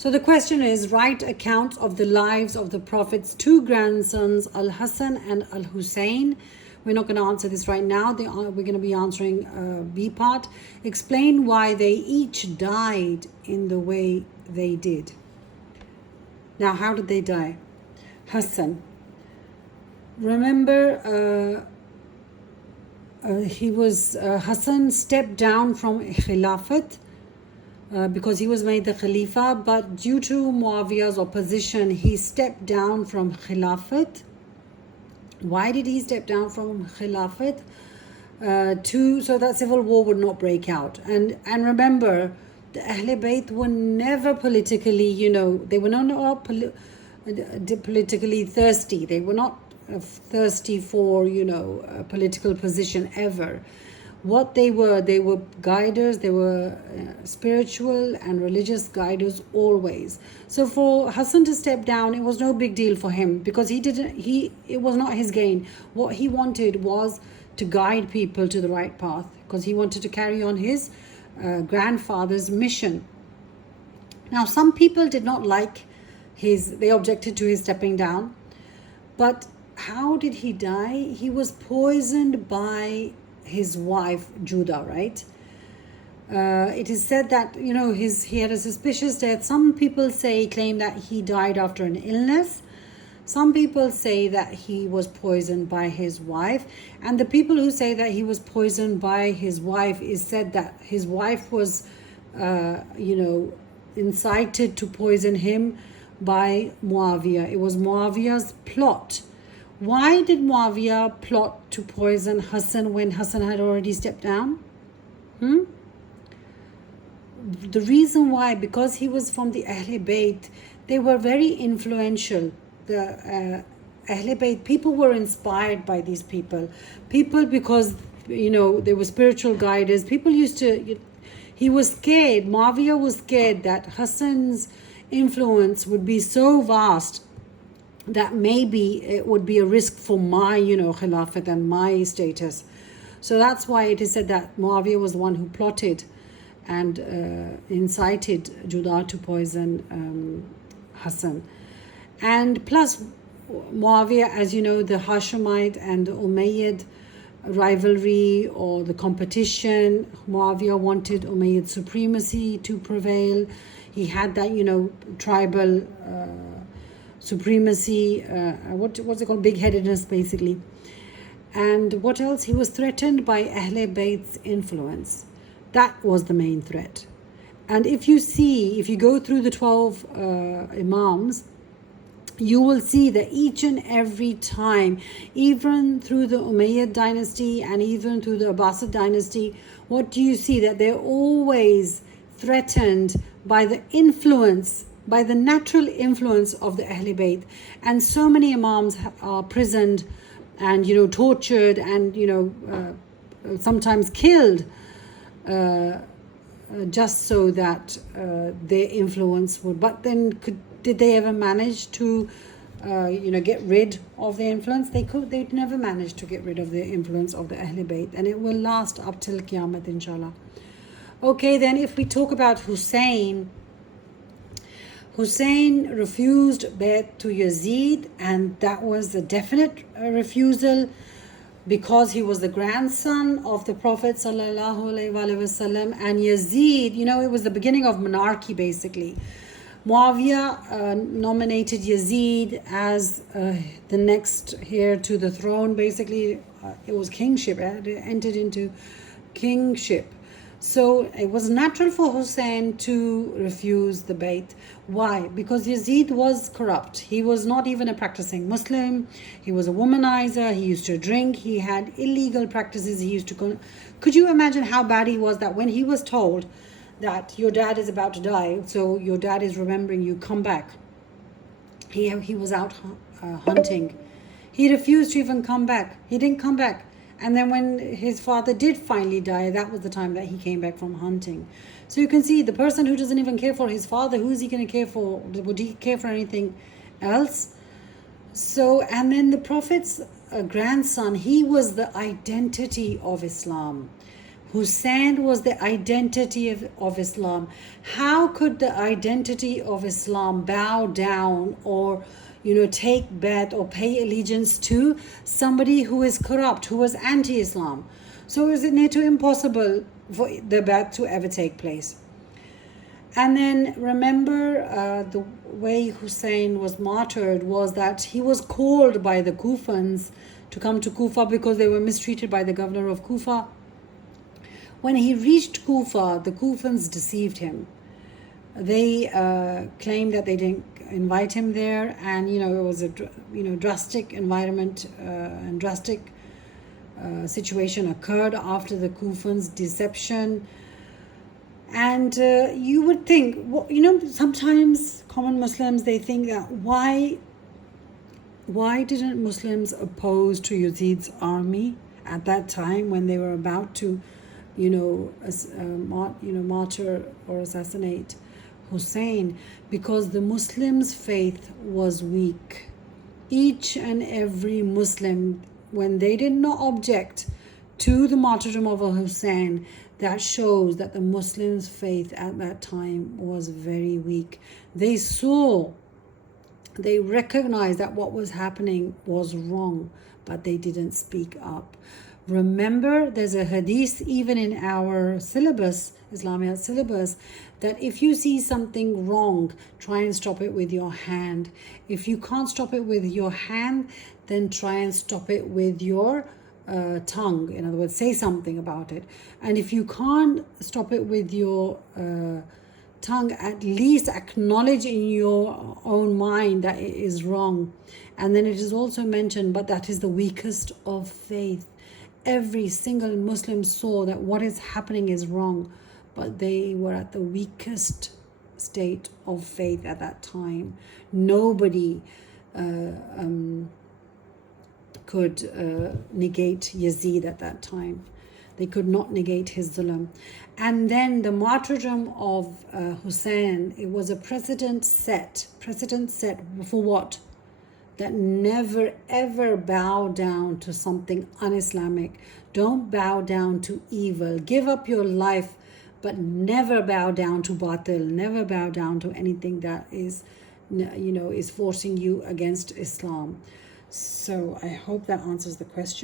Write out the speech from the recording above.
So the question is, write accounts of the lives of the Prophet's two grandsons, Al-Hassan and Al-Husayn. We're not going to answer this right now. We're going to be answering B part. Explain why they each died in the way they did. Now, how did they die? Hassan. Remember, Hassan stepped down from Khilafat because he was made the Khalifa, but due to Muawiyah's opposition, he stepped down from Khilafat. Why did he step down from Khilafat? So that civil war would not break out. And remember, the Ahl Bayt were never politically, they were not politically thirsty. They were not thirsty for, a political position ever. What they were guiders, they were spiritual and religious guiders always. So for Hassan to step down, it was no big deal for him because it was not his gain. What he wanted was to guide people to the right path because he wanted to carry on his grandfather's mission. Now, some people did not like they objected to his stepping down. But how did he die? He was poisoned by his wife Judah, right? It is said that he had a suspicious death. Some people claim that he died after an illness. Some people say that he was poisoned by his wife, and the people who say that he was poisoned by his wife is said that his wife was incited to poison him by Muawiyah. It was Muawiyah's plot. Why did Muawiyah plot to poison Hassan when Hassan had already stepped down? The reason why, because he was from the Ahl Bayt, they were very influential. The Ahl Bayt, people were inspired by these people. People, because, they were spiritual guiders. People he was scared, Muawiyah was scared that Hassan's influence would be so vast that maybe it would be a risk for my, Khilafat and my status. So that's why it is said that Muawiyah was the one who plotted and incited Judah to poison Hassan. And plus, Muawiyah, as you know, the Hashemite and the Umayyad rivalry or the competition, Muawiyah wanted Umayyad supremacy to prevail. He had that, tribal supremacy, what's it called, big-headedness basically. And what else? He was threatened by Ahl Bayt's influence. That was the main threat. And if you go through the 12 Imams, you will see that each and every time, even through the Umayyad dynasty and even through the Abbasid dynasty, what do you see? That they're always threatened by the influence, by the natural influence of the Ahl Bayt. And so many Imams are imprisoned and, tortured and, sometimes killed just so that their influence would. But then did they ever manage to, get rid of their influence? They'd never manage to get rid of the influence of the Ahl Bayt. And it will last up till Qiyamah, inshallah. Okay, then if we talk about Hussein refused Bayt to Yazid, and that was a definite refusal because he was the grandson of the Prophet sallallahu alaihi wasallam. And Yazid, it was the beginning of monarchy basically. Muawiyah nominated Yazid as the next heir to the throne. Basically, it was kingship. It entered into kingship. So it was natural for Hussein to refuse the Bayt. Why? Because Yazid was corrupt. He was not even a practicing Muslim. He was a womanizer. He used to drink. He had illegal practices. He used to Could you imagine how bad he was that when he was told that your dad is about to die, so your dad is remembering you, come back. He was out hunting. He refused to even come back. He didn't come back. And then when his father did finally die, that was the time that he came back from hunting. So you can see the person who doesn't even care for his father, who is he going to care for? Would he care for anything else? So, and then the Prophet's grandson, he was the identity of Islam. Hussein was the identity of Islam. How could the identity of Islam bow down or, take bet or pay allegiance to somebody who is corrupt, who was anti-Islam? So is it near to impossible for the bet to ever take place? And then remember, the way Hussein was martyred was that he was called by the Kufans to come to Kufa because they were mistreated by the governor of Kufa. When he reached Kufa, the Kufans deceived him. They claimed that they didn't invite him there, and it was a drastic environment and drastic situation occurred after the Kufans' deception. And you would think, sometimes common Muslims, they think that why didn't Muslims oppose to Yazid's army at that time when they were about to, martyr or assassinate Hussein? Because the Muslims' faith was weak. Each and every Muslim, when they did not object to the martyrdom of Hussein, that shows that the Muslims' faith at that time was very weak. They recognized that what was happening was wrong, but they didn't speak up. Remember, there's a hadith even in our syllabus, Islamiyat syllabus, that if you see something wrong, try and stop it with your hand. If you can't stop it with your hand, then try and stop it with your tongue. In other words, say something about it. And if you can't stop it with your tongue, at least acknowledge in your own mind that it is wrong. And then it is also mentioned, but that is the weakest of faith. Every single Muslim saw that what is happening is wrong, but they were at the weakest state of faith at that time. Nobody could negate Yazid at that time. They could not negate his zulm. And then the martyrdom of Hussein, it was a precedent set for what? That never ever bow down to something un-Islamic. Don't bow down to evil. Give up your life, but never bow down to batil. Never bow down to anything that is, is forcing you against Islam. So I hope that answers the question.